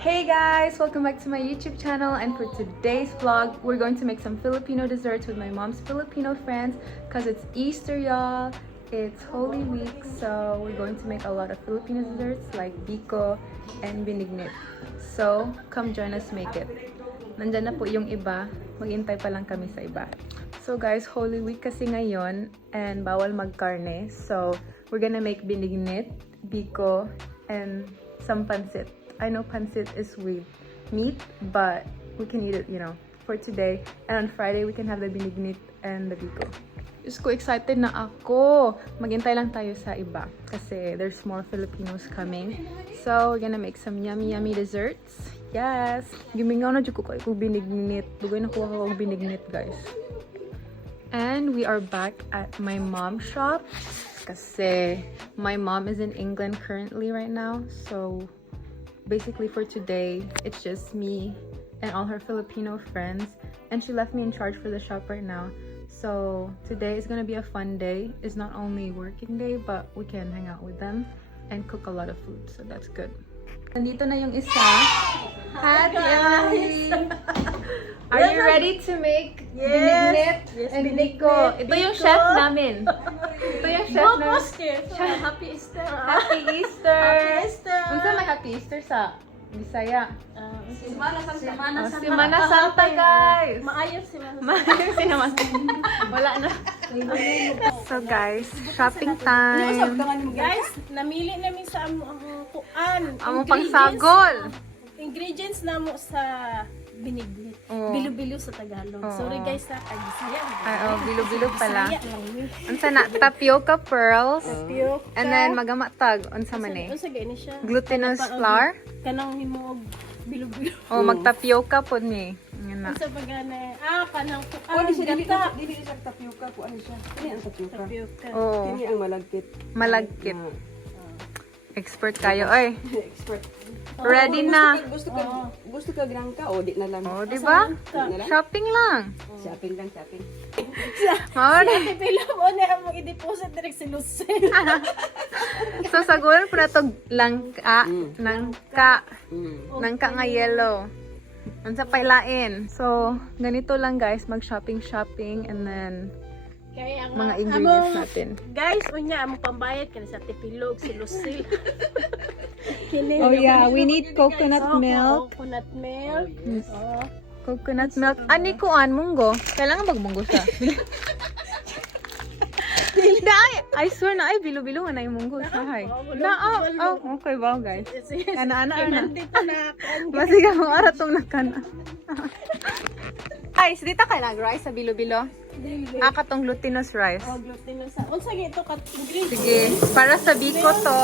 Hey guys! Welcome back to my YouTube channel, and for today's vlog, we're going to make some Filipino desserts with my mom's Filipino friends because it's Easter, y'all. It's Holy Week, so we're going to make a lot of Filipino desserts like biko and binignit. So, come join us make it. Nandyan na po yung iba. Maghintay pa lang kami sa iba. So guys, Holy Week kasi ngayon and bawal magkarne. So, we're gonna make binignit, biko, and some pancit. I know pancit is with meat, but we can eat it, for today. And on Friday, we can have the binignit and the biko. Just ko excited na ako. Maghintay lang tayo sa iba kasi there's more Filipinos coming. So, we're gonna make some yummy desserts. Yes! Gimingaw na dyan ko kayo binignit. Dugay na kuha ko binignit, guys. And we are back at my mom's shop kasi my mom is in England currently right now. So, basically for today, it's just me and all her Filipino friends, and she left me in charge for the shop right now. So today is gonna be a fun day. It's not only working day, but we can hang out with them and cook a lot of food, so that's good. Nandito na yung isa. Hi guys! Are you ready to make binignit and biko? Ito yung chef namin. Ito yung chef namin. Happy Easter! Happy Easter! Happy Easter! Unsa may Happy Easter sa Bisaya? Semana Santa, guys! Maayos Semana Maayos naman. Wala na. So guys, shopping time. Guys, namili namin sa among kuan. Amo pang sagol. Ingredients namo sa binignit. Oh. Bilo-bilo sa Tagalog. Oh. Sorry guys sa Bisaya. Ay, bilo-bilo pala. Bisaya lang mi. Unsa na? Tapioca pearls. Tapioca. And then magamatag. Unsa man eh? Unsa gani siya? Glutinous flour. Kanang himog bilo-bilo. Oh, magtapioca po ni. Yan na. Unsa ba gani? Kanang kuan. Oh, di siya gata. dili siya tapioca ko ano siya. Kini ang tapioca. Tapioca. Oh, Kini ang malagkit. malagkit. Expert kayo. Ay, Expert. ready na. Gusto ka grangka o di na lang. Oh, di ba? Di na lang. Shopping lang. Shopping lang, shopping. Mao na. Ate Pila mo na mo i-deposit direct si Lucille. So, sagol po na to langka. Nangka. Nangka nga yellow. Ang sa pailain. So, ganito lang guys, mag-shopping and then Kaya mga ingredients natin. Guys, unya among pambayad kani sa Tipilog si Lucille. Oh yeah, we need coconut milk. Coconut milk. Oh. Coconut milk. Ani kuan munggo. Kailangan magmunggo siya. Dai, I swear na ay bilo-bilo nga na yung munggo sa hay. Na okay wow guys. Ana. Nandito na ako. Masiga mo ara tong nakana. Ay, dito ka nag-rice sa bilo-bilo. Katong glutinous rice. Oh, glutinous. Unsa gito ka ingredients? Sige, para sa biko to,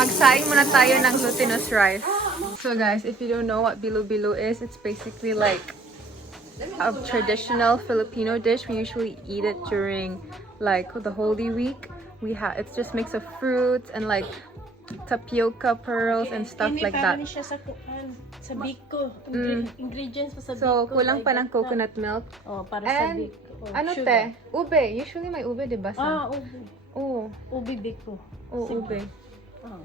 magsaing muna tayo ng glutinous rice. So guys, if you don't know what bilo-bilo is, it's basically like a traditional Filipino dish. We usually eat it during like the Holy Week. It's just mix of fruits and like tapioca pearls and stuff Ini like para that. ni siya sa kuan, sa biko. Ingredients pa sa biko. So kulang pa ng like coconut milk. Oh, para sa And biko. Oh, ano sugar. te? Ube. Usually may ube, di ba? Ubi. Oo. Ubi biko. Ube. Oh.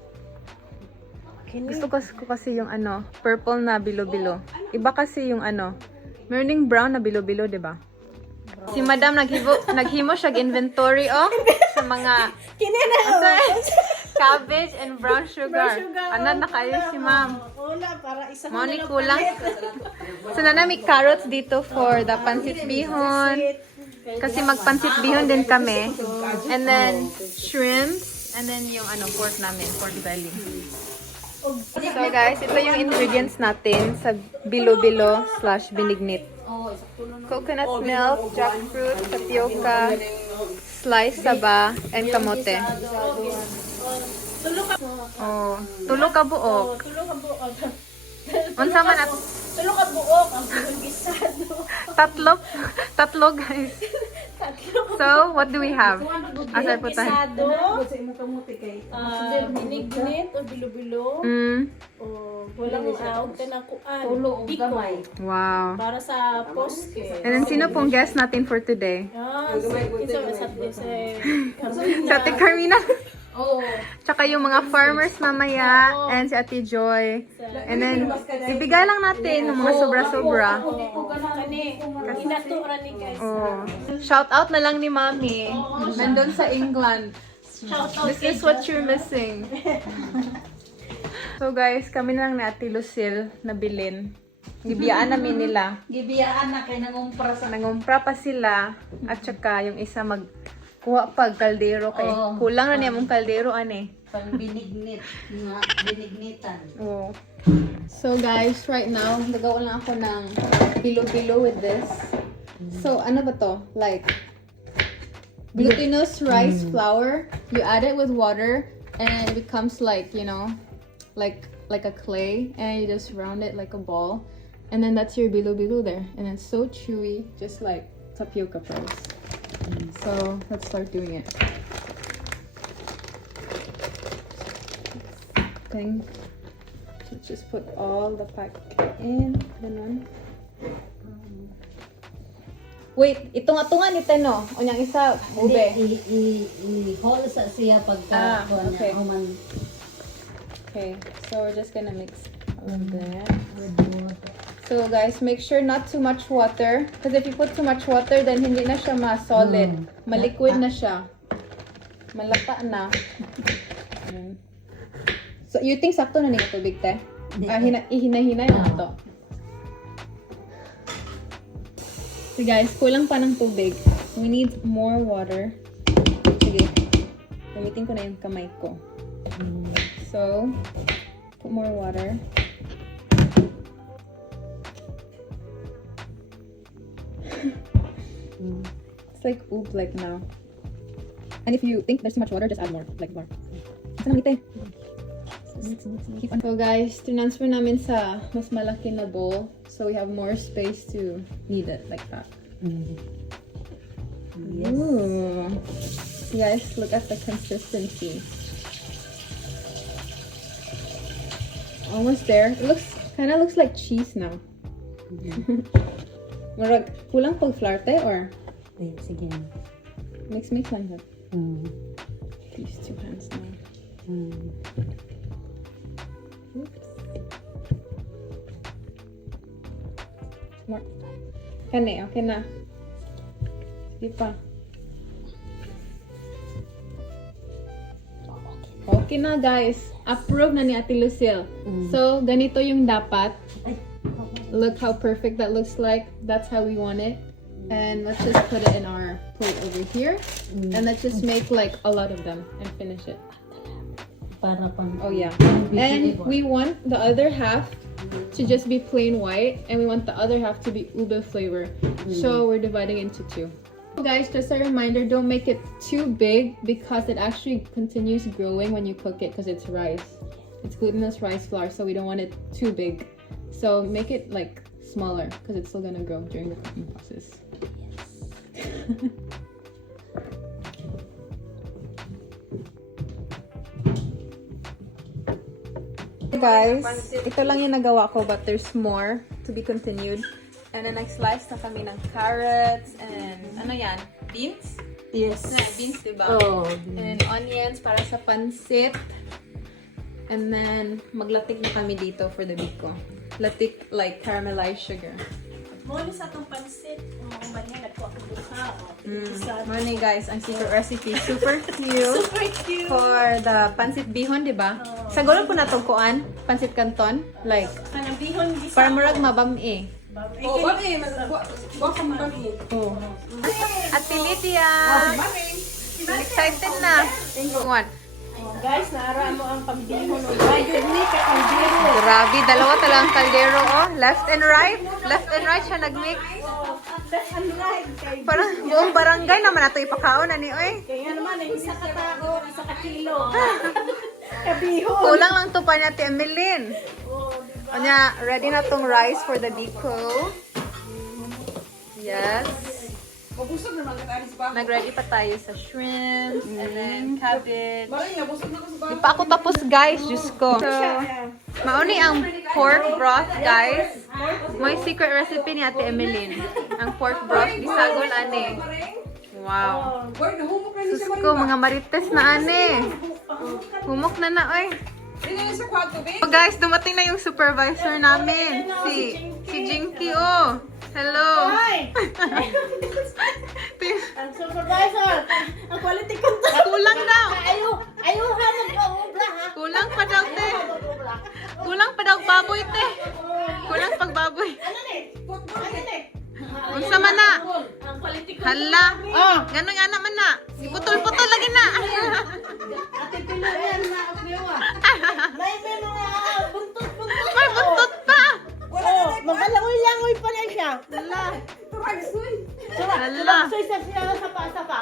Gusto ko kasi yung purple na bilo-bilo. Iba kasi yung meron ding brown na bilo-bilo, di ba? Si Madam naghimo siya inventory sa mga cabbage and brown sugar. Na kayo si Ma'am. Wala, para isa Money kulang. So na may carrots dito for the pancit bihon. Kasi magpancit bihon din kami. And then shrimps. And then yung pork namin, pork belly. So guys, ito yung ingredients natin sa bilo-bilo / binignit. Coconut milk, jackfruit, tapioca, sliced saba, and kamote. Oh, tulo ka buok. Tulo ka buok. Unsa man at Tulo ka buok ang gisado. tatlo guys. So, what do we have? Asar po tayo. Gisado. Sa imo kamote kay. Binignit o bilo-bilo. O walang og kanang kuan. Tulo og gamay. Wow. Para sa poske. And then, sino pong guest natin for today? Sa Sa Ate Carmina. Oo. Tsaka yung mga farmers mamaya and si Ate Joy. And then, ibigay lang natin ng mga sobra-sobra. Kani, inato ra ni guys. Oh. Shout out na lang ni Mami. Nandun sa England. Shout out This is what you're missing. So guys, kami na lang ni Ate Lucille nabilin. Gibiyaan namin nila. Gibiyaan na kay nangumpra sa Nangumpra pa sila. At saka yung isa magkuha pag kaldero kay Oo. kulang na niya mong kaldero ane. pangbinignit, nga binignitan. Oh. So guys, right now, nagawa lang ako ng pilo-pilo with this. So ano ba to? Like glutinous rice flour. You add it with water and it becomes like, you know, like a clay, and you just round it like a ball. And then that's your bilo-bilo there. And it's so chewy, just like tapioca pearls. So let's start doing it. Thing. Let's just put all the pack in. Ganun. Wait, ito nga ni Teno. O niyang isa, ube. I-hol sa siya pagka okay. human Okay, so we're just gonna mix all of that. with water. So guys, make sure not too much water. Because if you put too much water, then hindi na siya ma-solid. Maliquid na siya. Malata na. Ayan. So, you think sakto na niya tubig, te? Ihina-hina yung ito. So guys, kulang pa ng tubig. We need more water. Sige. Gamitin ko na yung kamay ko. So, put more water. It's like oop-like now. And if you think there's too much water, just add more. Like more. Ito na mite. Keep on. So guys, transfer namin sa mas malaki na bowl. So we have more space to knead it like that. Yes. Ooh. Guys, look at the consistency. Almost there. It kind of looks like cheese now. Murag kulang pag flour te or Sige. mix lang that. These two hands now. Oops. More. Kani, okay na. Sige pa. Okay na guys. Approve na ni Ate Lucille. So, ganito yung dapat. Look how perfect that looks like. That's how we want it. And let's just put it in our plate over here. And let's just make like a lot of them and finish it. Para pang Oh yeah. And we want the other half to just be plain white, and we want the other half to be ube flavor. So we're dividing into two. So guys, just a reminder, don't make it too big because it actually continues growing when you cook it because it's rice. It's glutinous rice flour, so we don't want it too big. So make it like smaller because it's still gonna grow during the cooking process. Guys, ito lang yung nagawa ko, but there's more to be continued. And then nag-slice na kami ng carrots and ano yan? Beans? Yes. Beans, diba? Oh. And onions para sa pansit. And then maglatik na kami dito for the biko. Latik like caramelized sugar. Muna sa itong pansit. Manya, nagkuha ko buka. Morning guys, ang secret recipe. Super cute. Super cute. For the pansit bihon, di ba? Sa gulo po na itong kuan, pansit canton. Like, Kanang bihon gisa. para murag mabami. Oh, mami, buwak ka mami. Oh. Ate Lydia! Excited na. What? Guys, naara mo ang pambihon. Ay, good ni ka pambihon. Grabe, dalawa talang kaldero, oh. Left and right. Left and right siya nag-mix. Left and right. Kay Parang buong barangay naman nato ipakaon na ni, oy. kaya naman, ang isa ka tao, isa ka kilo. Kabihon. Kulang lang to pa niya, Ate Emeline. Oh, diba? Anya, ready na tong rice for the biko. Yes. Mabusog naman ka tayo sa bako. Nag-ready pa tayo sa shrimp and then cabbage. Maring, nabusog na ko sa bako. Di pa ako tapos, guys. Diyos ko. So, mauni ang pork broth, guys. May secret recipe ni Ate Emeline. Ang pork broth, gisagol ani. Wow. Boy, nahumok na ni Sus siya ko, mga marites na ane. Humok na na, oy. Hindi na sa kwarto, babe. Oh guys, dumating na yung supervisor namin. Si Jinky, oh. Hello. Hi! Ang supervisor! Ang quality control! Kulang daw. Ayuhan mag-obra ha! Kulang pa daw, te. Kulang pa daw baboy, te. Kulang pag baboy. Ano ni? Unsa man na? Ang quality control! Hala. Ganun nga naman na. Putol-putol lagi na. Ate Pilo yan na akliwa! May mga buntot-buntot! May buntot pa. Magalangoy-langoy pa na siya! Hala. Sura, Hala. soy sa siya sa pa-sapa.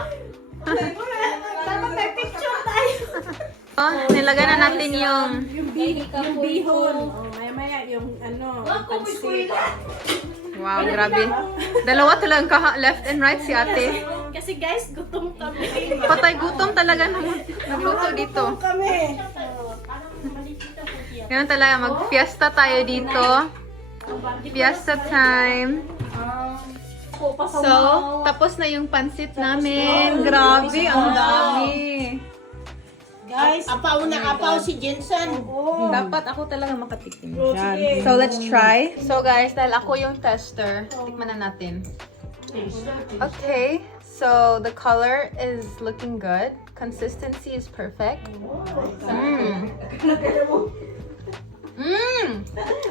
Dapat may picture tayo. Oh, nilagay na natin yung Yung bihon. Maya-maya yung ano, pansit. wow, grabe. Dalawa talaga left and right si ate. Kasi guys, gutom kami. Patay gutom talaga nagluto dito. Kami. Ganun talaga, mag-fiesta tayo dito. Fiesta time. So, tapos na yung pansit namin. Grabe, ang dami. Guys, apaw si Jensen. Dapat ako talaga makatikim dyan. So, let's try. So, guys, dahil ako yung tester, tikman na natin. Okay, so the color is looking good. Consistency is perfect.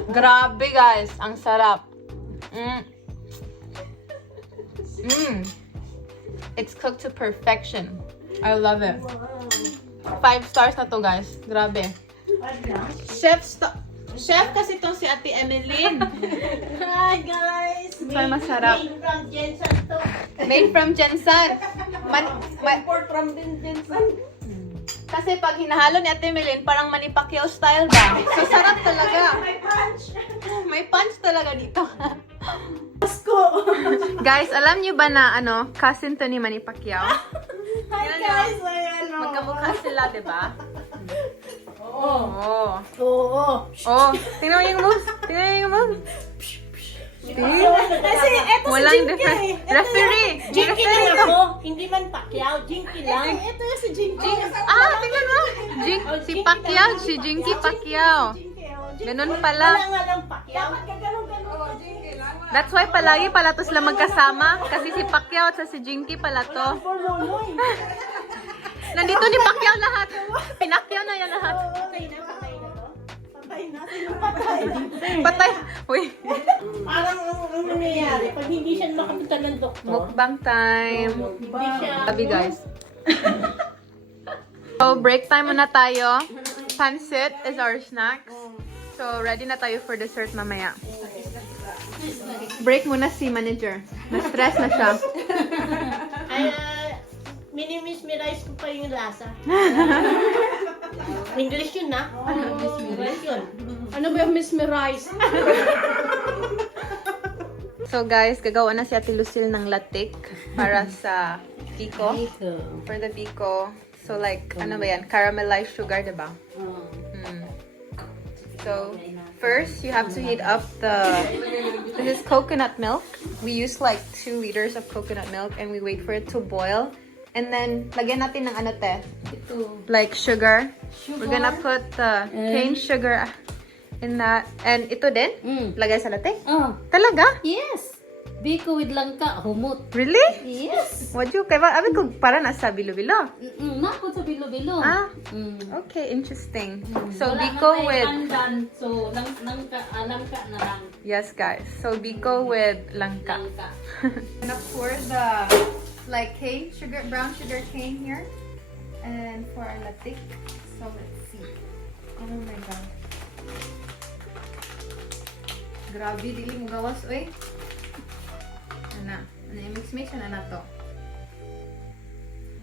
Grabe, guys. Ang sarap. It's cooked to perfection. I love it. 5 stars na to, guys. Grabe. Chef kasi itong si Ate Emeline. Hi guys. So, masarap. Made from Jensen to. Made from Jensan. Import from Jensen. Kasi pag hinahalo ni Ate Emeline, parang Manny Pacquiao style ba? So, sarap talaga. May punch. May punch talaga dito. Pasko. Guys, alam niyo ba na cousin to ni Manny Pacquiao? Hi guys. Ayan o. Magkamukha sila, di ba? Oo. Oo. Oh, tingnan mo yung moves. Tingnan mo yung moves. Kasi eto si Walang Jinky. difference. Referee. Jinky Referee lang to. ako. Hindi man Pacquiao. Jinky lang. Ito yung si Jinky. Tingnan mo. Si Pacquiao, si Jinky Pacquiao. Ganun pala. Wala nga lang Pacquiao. That's why palagi pala to sila magkasama. Kasi si Pacquiao at si Jinky pala to. Nandito ni Pacquiao lahat. Pinacquiao na yan lahat. Patay na to. Patay na. Sino patay? Patay. Uy. Parang ang nangyayari, pag hindi siya makapunta ng doktor, Mukbang time. hindi siya... Sabi guys. So, break time muna tayo. Pancit is our snacks. So, ready na tayo for dessert mamaya. Break muna si manager. Na-stress na siya. Ay, minimize ko pa yung lasa. English yun na. English yun. Ano ba yung mesmerize? So guys, gagawa na si Ate Lucille ng latik para sa biko. For the biko. So like, ano ba yan? Caramelized sugar, diba? So, first, you have to heat up this is coconut milk. We use like 2 liters of coconut milk and we wait for it to boil. And then, lagyan natin ng ano te? Like sugar. We're gonna put the cane sugar in that. And ito din? Lagay sa latte? Oh, Talaga? yes. Biko with langka, humot. Really? Yes. What you kaya abi ko para nasa bilo-bilo. Nako sa bilo-bilo. Ah, Mm. okay, interesting. So Wala biko ka may with pandan, so langka na lang. yes guys. So biko with langka. Langka. Gonna pour the like cane sugar, brown sugar cane here, and for our latik. So let's see. Oh my god. Grabe dili mo gawas oy. Ana, mix na nato.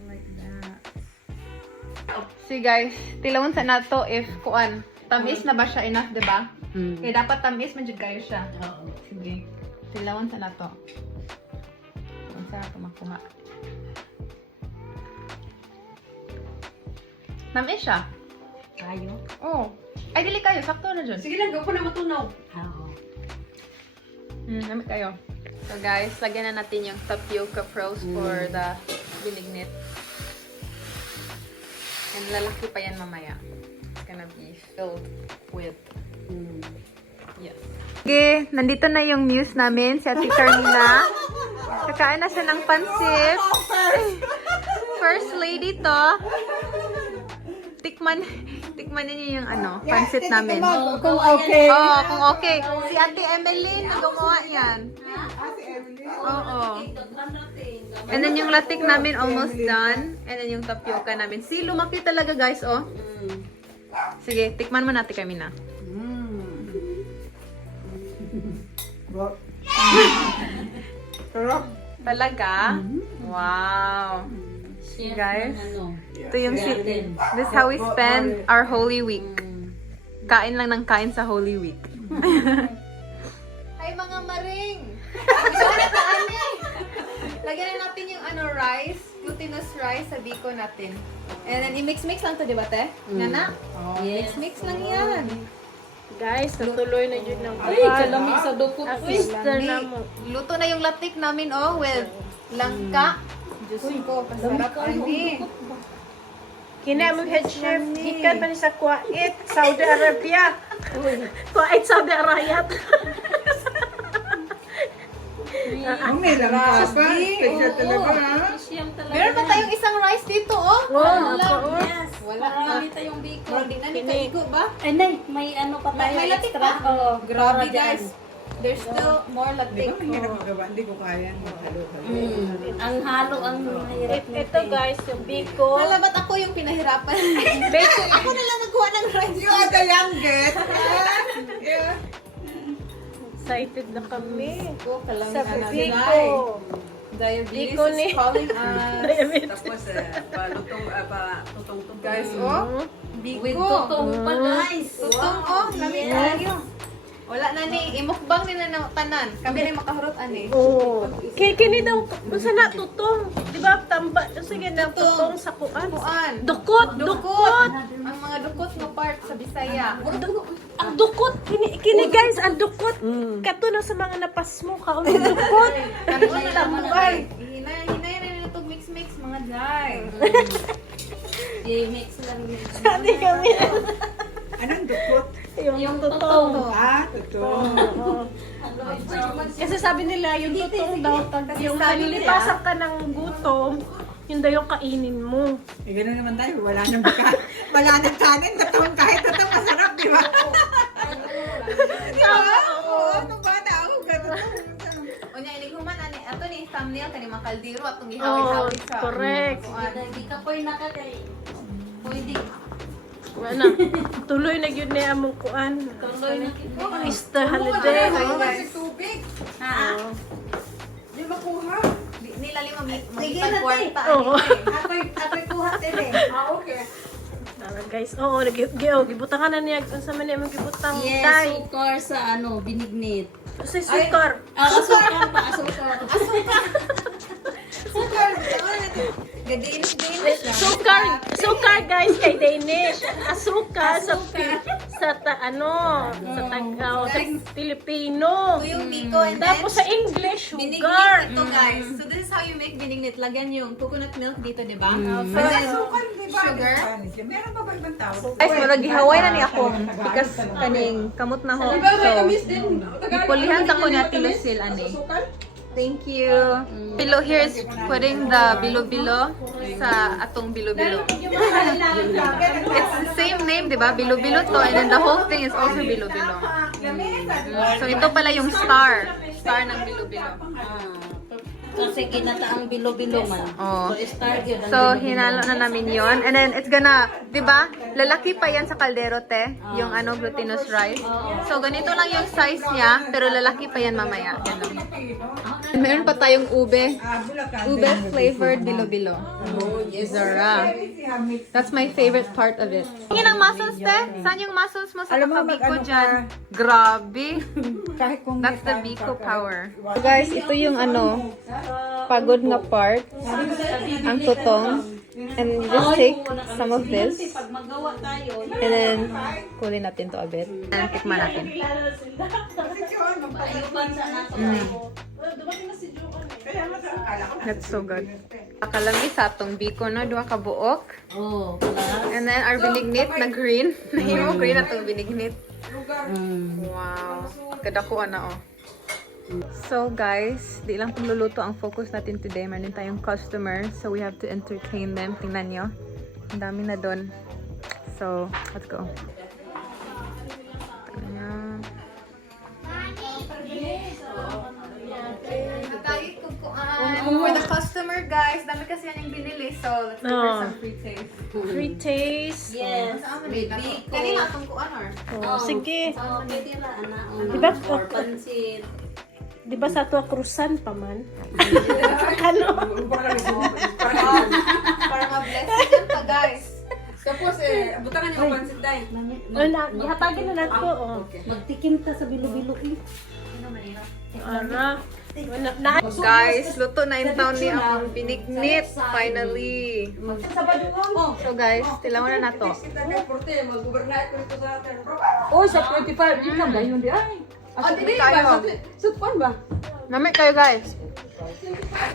Like that. See guys, tilawon sa nato if kuan. Tamis na ba siya enough, 'di ba? Kaya dapat tamis man jud kayo siya. Oo. Sige. Tilawon sa nato. Ang sarap makuha. Tamis siya. Kayo? Oh. Ay, dili kayo. Sakto na dyan. Sige lang, gawin ko na matunaw. Oo. Namit kayo. So guys, lagyan na natin yung tapioca pearls for the binignit. And lalaki pa yan mamaya. It's gonna be filled with... Yes. Okay, nandito na yung muse namin, si Ate Carmina. Kakain na siya ng pansit. First lady to. Tikman niyo yung pansit namin. Kung okay. Oo, kung okay. Si Ate Emeline na gumawa yan. Oo. And then yung latik namin almost done. And then yung tapioca namin. See, lumaki talaga guys, oh. Sige, tikman mo natin kami na. Talaga? Wow. Chef Guys, ng ano. ito yung this is how we spend our Holy Week. Kain lang ng kain sa Holy Week. Hi mga maring! Lagyan na natin yung rice, glutinous rice sa biko natin. And then i-mix-mix lang to, di ba te? Nana? Yes. Mix lang yan. Guys, natuloy na yun ng Ay, kalamig sa dukot Ang ko. Easter na mo. Luto na yung latik namin, oh, with langka. Diyos ko, kasarap ani. Kina mo head chef, ikan pa ni sa Kuwait, Saudi Arabia. Kuwait, Saudi Arabia. May lang pa. Special talaga ha. Siyam talaga. Meron pa tayong isang rice dito, oh. Yes. Wala na. Marami tayong biko. Hindi na nito igo ba? Ay, nay, may ano pa tayo May latik extra. pa? Oo, Grabe para dyan. guys. There's still more latik. Hindi na magawa. Hindi ko kaya. Ang halo ang mahirap nito. Ito guys, yung biko. Hala, ba't ako yung pinahirapan? Ako na lang nagkuha ng rice. You are the youngest. Excited na kami. Ko, kalang Sa na biko. Diabetes Biko ni- is calling us. Tapos, tutong-tutong. Guys, oh. With Biko. tutong pa, guys. Tutong, oh. Lamin tayo. Wala na ni. Imukbang nila ng tanan. Kami rin makahurot, ani. Oo. Kini daw, basta na tutong. Di ba, tamba, sige na tutong sa kuan. Kuan. Dukot, dukot. Ang mga dukot nga part sa Bisaya. Ang dukot, kini guys, ang dukot. Kato na sa mga napasmo ka, ang dukot. Kami na tambay. Hinay na nito mix-mix, mga day. I-mix lang. Sabi kami. Anong dukot? Yung tutong. Tutong. Kasi sabi nila, yung tutong daw, yung nalilipasan ka ng gutom, yun daw yung kainin mo. Eh, gano'n naman tayo. Wala nang baka. Wala nang kanin. Tutong kahit tutong masarap, di ba? Oo. Nung bata ako, gano'n. Unya, iniguman, ani. Ato ni thumbnail, kani mga kaldero, atong Oh, gihawi-hawi sa. correct. Hindi ka po yung nakakay. Pwede. Wala. Tuloy na yun na among kuan. Tuloy na kita. Easter holiday. Tubig. Ha? Di makuha. Nila lima magitan kwarta. Oo. Ako'y kuha din eh. Okay. Tara guys. Oo, gibutangan na niya. Ang sama niya magibutang. Yes, Tay. sukar sa ano, binignit. Kasi sukar. Asukar pa, asukar. Sukar. Gadinis-dinis lang. Sukar guys kay Danish. Asuka sa sa Filipino. Ito yung biko and then Tapos sa English, binignit sugar. ito guys. So this is how you make binignit. Lagyan yung coconut milk dito, di ba? And Pero then asukal, di ba? sugar. Meron pa ba ibang tawag? Guys, murag gihaway na ni ako. Because kaning kamot na ho. So, ipulihan ta ko na tilusil ani. Thank you. Bilo here is putting the bilo-bilo sa atong bilo-bilo. It's the same name, di ba? Bilo-bilo to, and then the whole thing is also bilo-bilo. So ito pala yung star. Star ng bilo-bilo. Kasi ginataang bilo-bilo man. Oh. So, start yun. ang So, bilo-bilo. hinalo na namin yon. And then, it's gonna, di ba? Lalaki pa yan sa kaldero, te. Yung glutinous rice. So, ganito lang yung size niya, pero lalaki pa yan mamaya. Ganun. And meron pa tayong ube. Ube flavored bilo-bilo. Zara. That's my favorite part of it. Tingin ang muscles, te. Saan yung muscles mo sa Alam mo, kakabiko mag-ano dyan? ka. Grabe. Kahit kung That's the Biko power. So guys, ito yung pagod nga part. Ang tutong. And you just take some of this. Pag magawa tayo, And then, kulin natin to a bit. And tikman natin. ayuban sa nato. That's so good. Akalami sa atong biko na, duha ka buok. Oh, And then, our binignit na green. Nahimo green atong binignit. mm. Wow. Kadakuan na, oh. So guys, di lang pagluluto ang focus natin today. Meron tayong customer, so we have to entertain them. Tingnan nyo. Ang dami na doon. So, let's go. Tingnan nyo. For the customer, guys, dami kasi yan yung binili. So, let's give her some free taste. Free taste. Yes. Baby ko. Kanina atong kuan or? Oh, sige. Oh, pwede ra ana. Diba? Or pansit. Di ba sa tua krusan pa man? Ano? Para ma-bless yun pa, guys. Tapos butangan niyo pansit day. Ihatagin na nato. Oh. Magtikim ta sa bilo-bilo eh. Ara. Guys, luto na in town ni ang binignit. Finally. So guys, tilawan na nato. Mag-overnight ko rito sa atin. Oh, sa 25, yun lang ba yun di ay? Oh, dili kayo. Sutpan ba? Nami kayo, guys.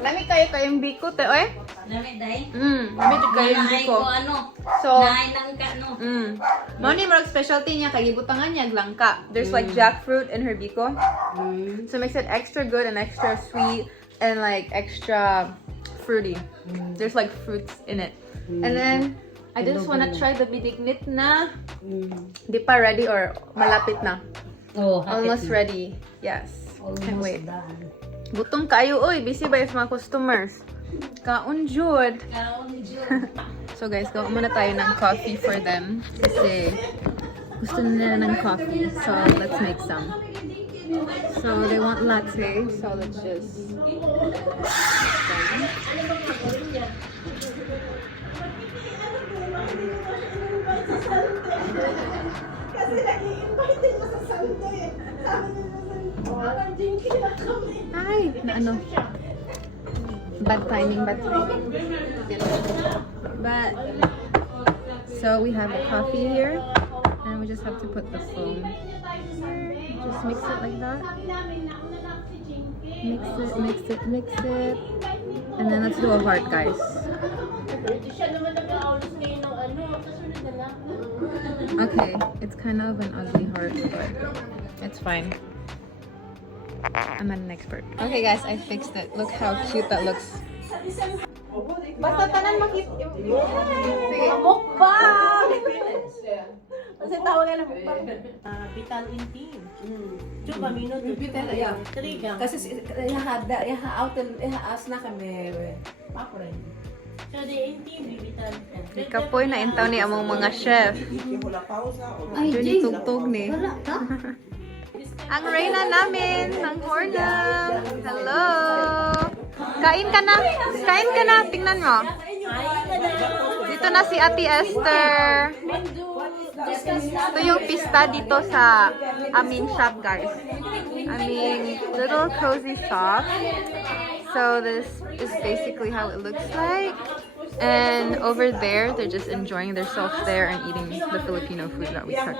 Nami kayo kayong biko, te, oy. Nami day. Nami kayo yung Naay biko. ko ano. So, Naay nang ka no. Mao ni marag specialty niya kay gibutangan niya langka. There's like jackfruit in her biko. So it makes it extra good and extra sweet and like extra fruity. There's like fruits in it. And then I just wanna try the binignit na di pa ready or malapit na. Oh, Almost ready. Yes. Can't wait. daan. Gutom kayo, oy. Busy ba yung mga customers? Kaon jud. Kaon jud. So guys, gawa muna tayo ng coffee for them. Kasi gusto nila ng coffee. So let's make some. So they want latte. So let's just... Ay, na ano? Bad timing, bad timing. But, so we have the coffee here, and we just have to put the foam here. Just mix it like that. Mix it, mix it, mix it. And then let's do a heart, guys. Okay, it's kind of an ugly heart, but it's fine. I'm not an expert. Okay guys, I fixed it. Look how cute that looks. Basta tanan makita. Sige. Mukbang! Kasi tawagan na mukbang. Vital Intim. Chupa minut. Bibitin, yeah. Trigang. Kasi iha-as na kami. Papuray. So, the Intim, Vital. Kapoy na intaw ni among mga chef. Ay, Yun Jing. tugtog ni. Wala ka? Ang reyna namin ng Hornam. Hello! Kain ka na. Kain ka na. Tingnan mo. Dito na si Ate Esther. Ito yung pista dito sa aming shop, guys. Aming little cozy shop. So this is basically how it looks like. And over there, they're just enjoying themselves there and eating the Filipino food that we cook.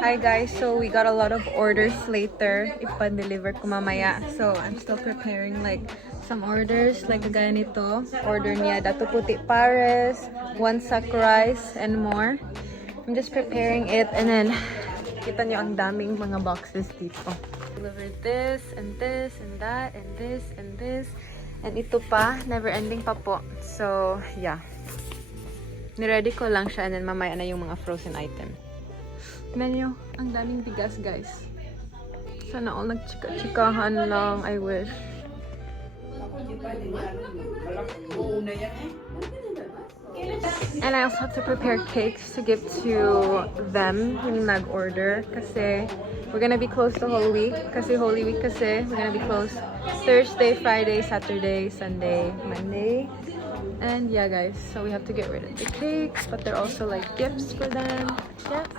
Hi guys, so we got a lot of orders later. Ipa-deliver ko mamaya. So I'm still preparing like some orders like kagaya nito. Order niya dato puti pares, 1 sack rice, and more. I'm just preparing it and then kita niyo ang daming mga boxes dito. Deliver this and this and that and this and this. And ito pa, never ending pa po. So yeah. Niready ko lang siya and then mamaya na yung mga frozen item. Tignan nyo, ang daming bigas guys. Sana all nagchika-chikahan lang, I wish. And I also have to prepare cakes to give to them yung nag-order. Kasi we're gonna be closed the whole week. Kasi Holy Week kasi, we're gonna be closed Thursday, Friday, Saturday, Sunday, Monday. And yeah guys, so we have to get rid of the cakes, but they're also like gifts for them.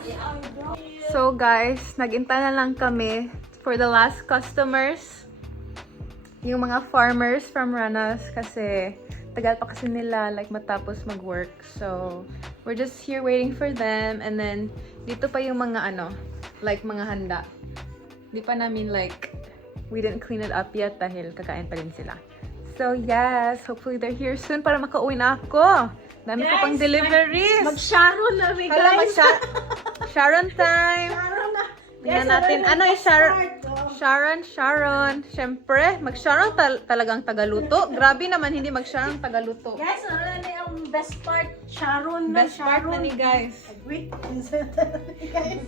Yes. So guys, nag-intay na lang kami for the last customers. yung mga farmers from Ranas kasi tagal pa kasi nila like matapos mag-work. So, we're just here waiting for them. And then, dito pa yung mga like mga handa. Di pa namin like, we didn't clean it up yet dahil kakain pa rin sila. So, yes, hopefully they're here soon para makauwi na ako. Dami ko pang deliveries. Mag-Sharon na rin, Hala, guys. Sharon time. Sharon na. Tingnan natin. Ano yung Sharon. Siyempre, mag-Sharon talagang tagaluto. Grabe naman, hindi mag-Sharon tagaluto. Guys, ano na yung best part? Sharon na. Best part na ni guys. Wait, guys.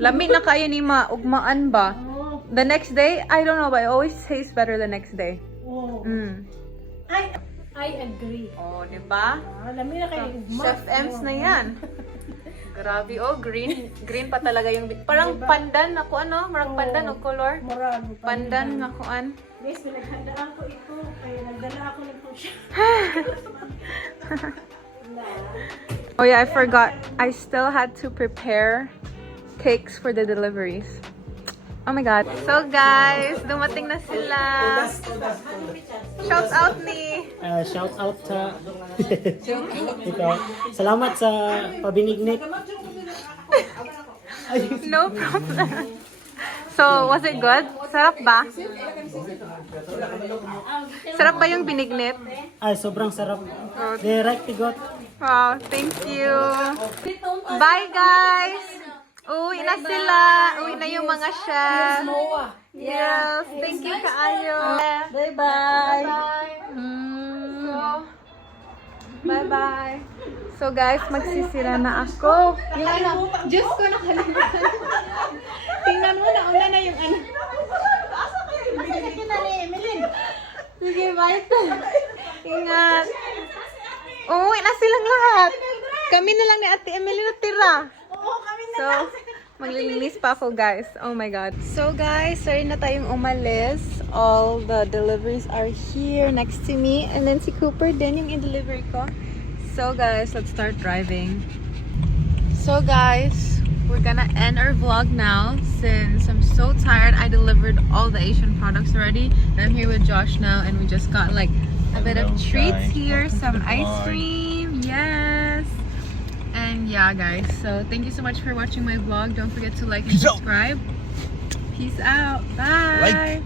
Lami na kayo ni maugmaan ba? Oh. The next day, I don't know, but it always tastes better the next day. Oh. Mm. I agree. Oh, di ba? Alam mo na kayo. Chef Ems na yan. Grabe, oh, green. Green pa talaga yung... Parang pandan ako, Marang pandan o color. Morado. Pandan na kuan. Guys, pinaghandaan ko ito. Kaya nagdala ako ng potion. Oh yeah, I forgot. I still had to prepare cakes for the deliveries. Oh my god. So guys, dumating na sila. Shout out ni. Shout out sa ikaw. Salamat sa pabinignit. No problem. So, was it good? Sarap ba? Sarap ba yung binignit? Ay, sobrang sarap. Direct tigot. Wow, thank you. Bye guys! Uwi na sila. Uwi na yung mga chef. Yes, thank you kaayo. Bye-bye. Bye-bye. So guys, magsisira na ako. Yung Diyos ko nakalimutan. Tingnan mo na, una na yung Sige, bye. Ingat. Uwi na silang lahat. Kami na lang ni Ate Emily natira. So, maglilinis pa ako guys. Oh my god. So guys, sorry na tayong umalis. All the deliveries are here next to me. And then si Cooper din yung in-delivery ko. So guys, let's start driving. So guys, we're gonna end our vlog now since I'm so tired. I delivered all the Asian products already. And I'm here with Josh now and we just got like a bit of treats here. Some ice cream. Yes. And yeah guys, so thank you so much for watching my vlog. Don't forget to like and subscribe. Peace out. Bye.